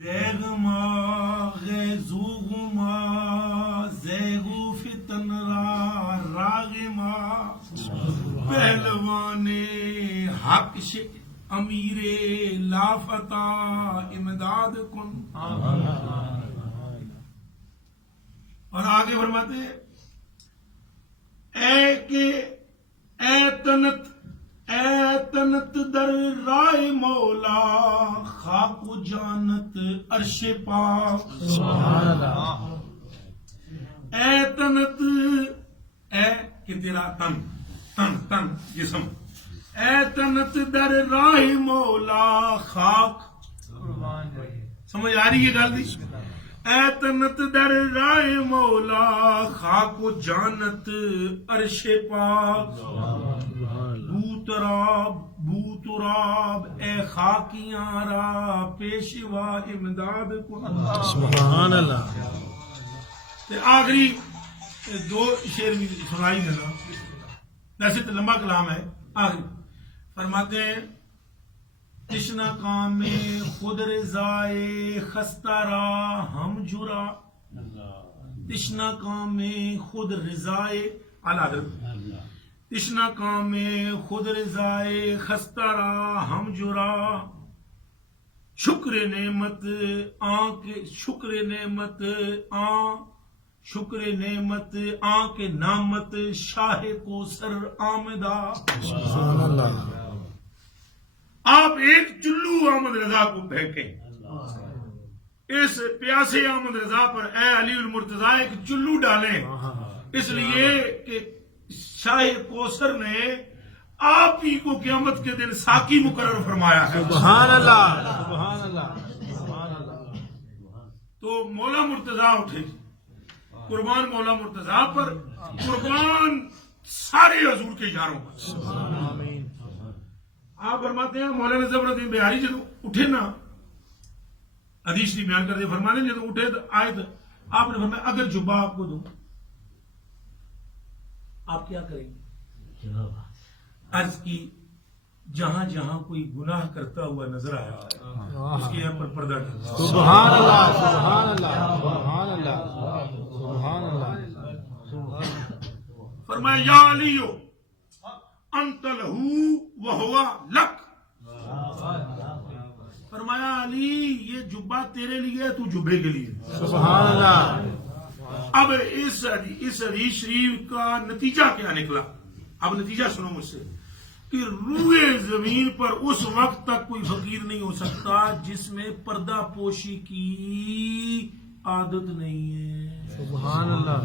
زیغما غیزوغما زیغو فتن را راغما پہلوان حق امیر لافتہ امداد کن. اور آگے فرماتے ہیں اے تنت در رائے مولا خاک و جانت عرش پاک. اے تنت اے کہ تیرا تن جسم اے تنت در راہ مولا خاک. سمجھ آ رہی ہے گل دی؟ اے تنت در راہ مولا خاک و جانت عرش پاک. بو تراب اے خاکیاں را پیشوا امداد کو. سبحان اللہ. آخری دو شعر بھی سنائی دینا، ویسے تو لمبا کلام ہے. آخری فرماتے ہیں تشنا کام میں خود رضائے خستہ را ہم جرا. تشنا کام میں خود رضائے تشنا کام میں خود رضائے خستہ را ہم جرا. شکر نعمت کے نامت شاہ کو سر آمدہ. سبحان اللہ. آپ ایک چلو احمد رضا کو پھینکیں، اس پیاسے احمد رضا پر اے علی المرتضیٰ ایک چلو ڈالیں، اس لیے کہ شاہ کوثر نے آپ ہی کو قیامت کے دن ساقی مقرر فرمایا ہے. سبحان اللہ. سبحان اللہ. سبحان اللہ. تو مولا مرتضیٰ اٹھے، قربان مولا مرتضیٰ پر، قربان سارے حضور کے یاروں پر. آمین. آپ فرماتے ہیں مولانا ظفر الدین بہاری جب اٹھے نا، حدیث کی بیان کرتے فرماتے ہیں جب اٹھے تو آئے تو آپ نے فرمایا اگر جبہ آپ کو دوں آپ کیا کریں گے؟ عرض کی جہاں جہاں کوئی گناہ کرتا ہوا نظر آیا اس کے یہاں پر پردہ ڈالا. سبحان اللہ. سبحان اللہ. سبحان اللہ. سبحان اللہ. فرمایا یا علیو انت لہو وہوا لک. فرمایا علی یہ جبہ تیرے لیے تو جبے کے لیے. سبحان اللہ. اب اس حدیث شریف کا نتیجہ کیا نکلا؟ اب نتیجہ سنو مجھ سے کہ روئے زمین پر اس وقت تک کوئی فقیر نہیں ہو سکتا جس میں پردہ پوشی کی عادت نہیں ہے. سبحان اللہ.